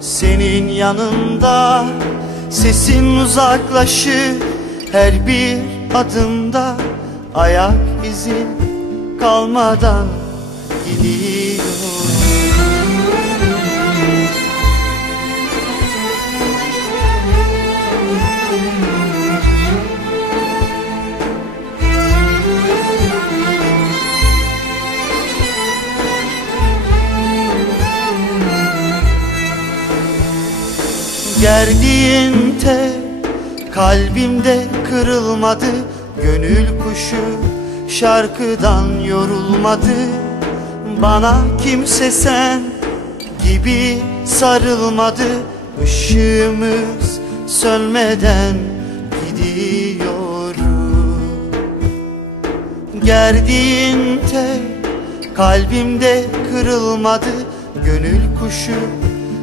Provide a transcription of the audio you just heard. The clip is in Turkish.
senin yanında Sesin uzaklaşır her bir adımda. Ayak izin kalmadan gidiyor Gerdiğin tel kalbimde kırılmadı. Gönül kuşu şarkıdan yorulmadı. Bana kimse sen gibi sarılmadı. Işığımız sönmeden gidiyorum Gerdiğin tel kalbimde kırılmadı. Gönül kuşu